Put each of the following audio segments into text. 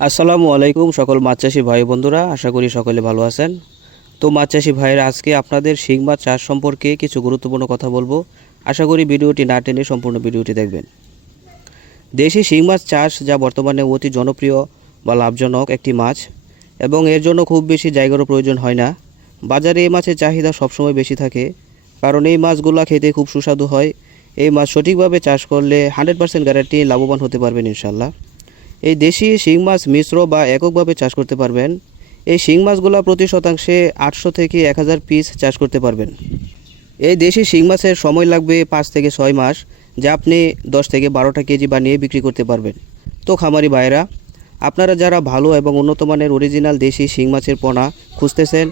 আসসালামু আলাইকুম সকল মাছ চাষি ভাই বন্ধুরা, আশা করি সকলে ভালো আছেন। তো মাছ চাষি ভাইরা, আজকে আপনাদের শিং মাছ চাষ সম্পর্কে কিছু গুরুত্বপূর্ণ কথা বলবো। আশা করি ভিডিওটি না টেনে সম্পূর্ণ ভিডিওটি দেখবেন। দেশি শিং মাছ চাষ যা বর্তমানে অতি জনপ্রিয় বা লাভজনক একটি মাছ, এবং এর জন্য খুব বেশি জায়গারও প্রয়োজন হয় না। বাজারে এই মাছের চাহিদা সবসময় বেশি থাকে, কারণ এই মাছগুলো খেতে খুব সুস্বাদু হয়। এই মাছ সঠিকভাবে চাষ করলে 100% গ্যারান্টি লাভবান হতে পারবেন ইনশাল্লাহ। এই দেশি শিং মাছ মিশ্র বা এককভাবে চাষ করতে পারবেন। এই শিং মাছগুলো প্রতি শতাংশে 800 থেকে 1000 পিস চাষ করতে পারবেন। এই দেশি শিং মাছের সময় লাগবে 5 থেকে 6 মাস, যা আপনি 10 থেকে 12টা কেজি বানিয়ে বিক্রি করতে পারবেন। তো খামারি ভাইরা, আপনারা যারা ভালো এবং উন্নত মানের অরিজিনাল দেশি শিং মাছের পোনা খুঁজতেছেন,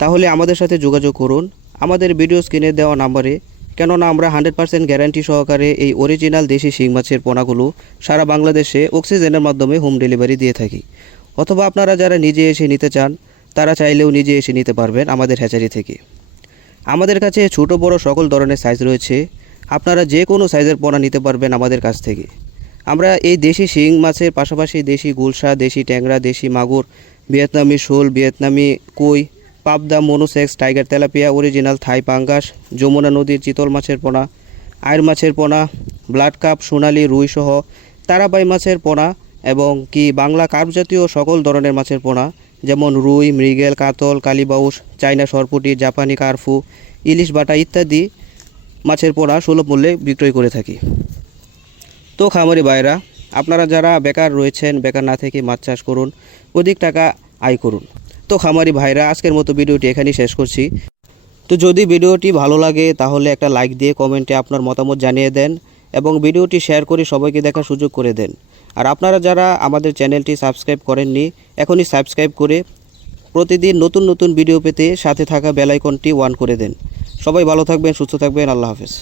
তাহলে আমাদের সাথে যোগাযোগ করুন আমাদের ভিডিও স্ক্রিনে দেওয়া নাম্বারে। কেননা আমরা 100% গ্যারান্টি সহকারে এই অরিজিনাল দেশি শিং মাছের পোনাগুলো সারা বাংলাদেশে অক্সিজেনের মাধ্যমে হোম ডেলিভারি দিয়ে থাকি। অথবা আপনারা যারা নিজে এসে নিতে চান, তারা চাইলেও নিজে এসে নিতে পারবেন আমাদের হ্যাচারি থেকে। আমাদের কাছে ছোট বড় সকল ধরনের সাইজ রয়েছে, আপনারা যে কোনো সাইজের পোনা নিতে পারবেন আমাদের কাছ থেকে। আমরা এই দেশি শিং মাছের পাশাপাশি দেশি গুলশা, দেশি ট্যাংরা, দেশি মাগুর, ভিয়েতনামি শোল, ভিয়েতনামি কই, পাবদা, মনোসেক্স, টাইগার তেলাপিয়া, অরিজিনাল থাই পাঙ্গাস, যমুনা নদীর চিতল মাছের পোনা, আয়ের মাছের পোনা, ব্লাড কাপ, সোনালি, রুই সহ তারাবাই মাছের পোনা, এবং কি বাংলা কার্প জাতীয় সকল ধরনের মাছের পোনা, যেমন রুই, মৃগেল, কাতল, কালীবাউস, চাইনা সরপুটি, জাপানি কার্ফু, ইলিশ বাটা ইত্যাদি মাছের পোনা সুলভ মূল্যে বিক্রয় করে থাকি। তো খামারি ভাইরা, আপনারা যারা বেকার রয়েছেন, বেকার না থেকে মাছ চাষ করুন, অধিক টাকা আয় করুন। তো খামারি ভাইরা, আজকের মতো ভিডিওটি এখানেই শেষ করছি। তো যদি ভিডিওটি ভালো লাগে তাহলে একটা লাইক দিয়ে কমেন্টে আপনার মতামত জানিয়ে দেন, এবং ভিডিওটি শেয়ার করে সবাইকে দেখার সুযোগ করে দেন। আর আপনারা যারা আমাদের চ্যানেলটি সাবস্ক্রাইব করেননি, এখনই সাবস্ক্রাইব করে প্রতিদিন নতুন নতুন ভিডিও পেতে সাথে থাকা বেল আইকনটি অন করে দেন। সবাই ভালো থাকবেন, সুস্থ থাকবেন। আল্লাহ হাফেজ।